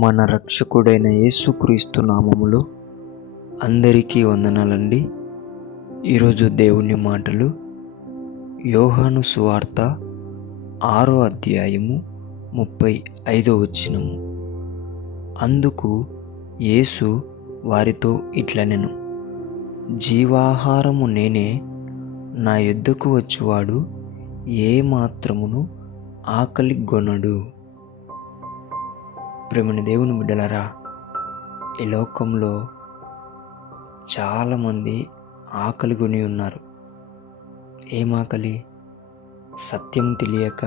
మన రక్షకుడైన యేసుక్రీస్తు నామములో అందరికీ వందనాలండి. ఈరోజు దేవుని మాటలు యోహాను సువార్త 6వ అధ్యాయము 35వ వచనము. అందుకు యేసు వారితో ఇట్లనెను, జీవాహారము నేనే, నా యొద్దకు వచ్చువాడు ఏ మాత్రమును ఆకలి గొనడు. ప్రేమని దేవుని బిడ్డలారా, ఈ లోకంలో చాలామంది ఆకలి కొని ఉన్నారు. ఏం ఆకలి? సత్యం తెలియక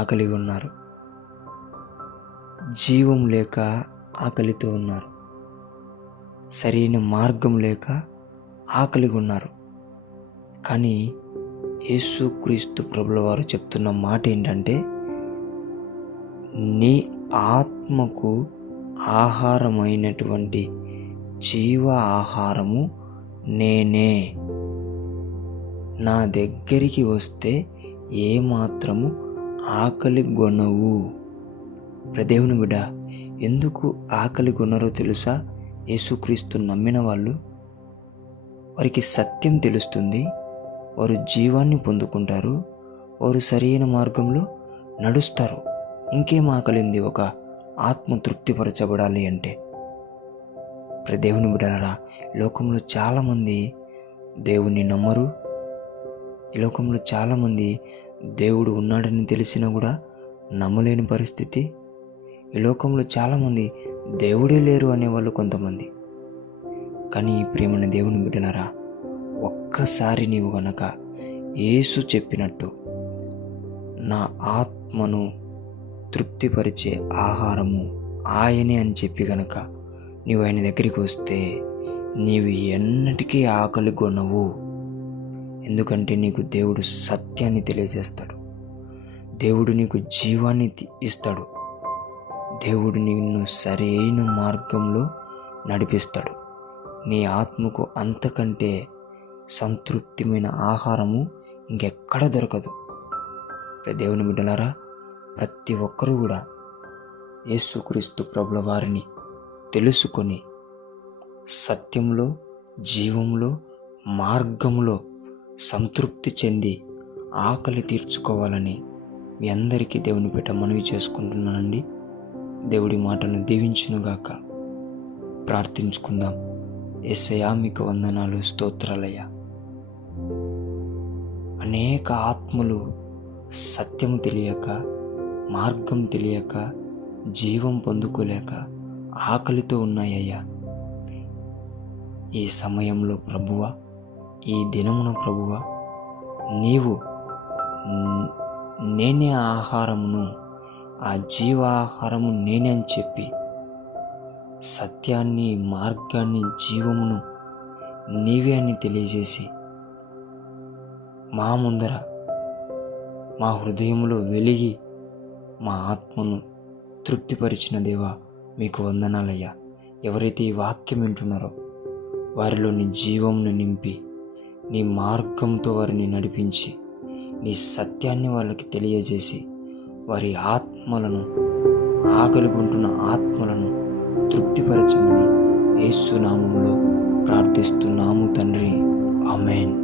ఆకలి ఉన్నారు, జీవం లేక ఆకలితో ఉన్నారు, సరైన మార్గం లేక ఆకలిగా ఉన్నారు. కానీ యేసుక్రీస్తు ప్రభుల వారు చెప్తున్న మాట ఏంటంటే, నీ ఆత్మకు ఆహారమైనటువంటి జీవ ఆహారము నేనే. నా దగ్గరికి వస్తే ఏమాత్రము ఆకలి గొనవు. దేవుని బిడ్డ, ఎందుకు ఆకలి గొనరో తెలుసా? యేసుక్రీస్తు నమ్మిన వాళ్ళు, వారికి సత్యం తెలుస్తుంది, వారు జీవాన్ని పొందుకుంటారు, వారు సరైన మార్గంలో నడుస్తారు. ఇంకేం ఆకలింది ఒక ఆత్మ తృప్తిపరచబడాలి అంటే? దేవుని బిడ్డలారా, లోకంలో చాలామంది దేవుణ్ణి నమ్మరు. ఈ లోకంలో చాలామంది దేవుడు ఉన్నాడని తెలిసినా కూడా నమ్మలేని పరిస్థితి. ఈ లోకంలో చాలామంది దేవుడే లేరు అనేవాళ్ళు కొంతమంది. కానీ ప్రియమైన దేవుని బిడ్డలారా, ఒక్కసారి నీవు గనక యేసు చెప్పినట్టు నా ఆత్మను తృప్తిపరిచే ఆహారము ఆయనే అని చెప్పి గనక నీవు ఆయన దగ్గరికి వస్తే నీవు ఎన్నటికీ ఆకలి కొనవు. ఎందుకంటే నీకు దేవుడు సత్యాన్ని తెలియజేస్తాడు, దేవుడు నీకు జీవాన్ని ఇస్తాడు, దేవుడు నిన్ను సరైన మార్గంలో నడిపిస్తాడు. నీ ఆత్మకు అంతకంటే సంతృప్తిమైన ఆహారము ఇంకెక్కడ దొరకదు. దేవుని బిడ్డలారా, ప్రతి ఒక్కరూ కూడా యేసుక్రీస్తు ప్రభుల వారిని తెలుసుకొని సత్యంలో, జీవంలో, మార్గంలో సంతృప్తి చెంది ఆకలి తీర్చుకోవాలని మీ అందరికీ దేవుని బిడ్డ మనవి చేసుకుంటున్నానండి. దేవుడి మాటలను దీవించునుగాక. ప్రార్థించుకుందాం. యేసయ్యా, మీకు వందనాలు, స్తోత్రాలయ్యా. అనేక ఆత్మలు సత్యము తెలియక, మార్గం తెలియక, జీవం పొందుకోలేక ఆకలితో ఉన్నాయ్యా. ఈ సమయంలో ప్రభువా, ఈ దినమున ప్రభువా, నీవు నేనే ఆహారమును, ఆ జీవ ఆహారము నేనే అని చెప్పి సత్యాన్ని, మార్గాన్ని, జీవమును నీవే అని తెలియజేసి మా ముందర, మా హృదయంలో వెలిగి మా ఆత్మను తృప్తిపరిచిన దేవా, మీకు వందనాలయ్యా. ఎవరైతే ఈ వాక్యం వింటున్నారో వారిలో నీ జీవంను నింపి, నీ మార్గంతో వారిని నడిపించి, నీ సత్యాన్ని వాళ్ళకి తెలియజేసి, వారి ఆత్మలను, ఆకలిగొంటున్న ఆత్మలను తృప్తిపరచమని యేసు నామములో ప్రార్థిస్తున్నాము తండ్రి. ఆమేన్.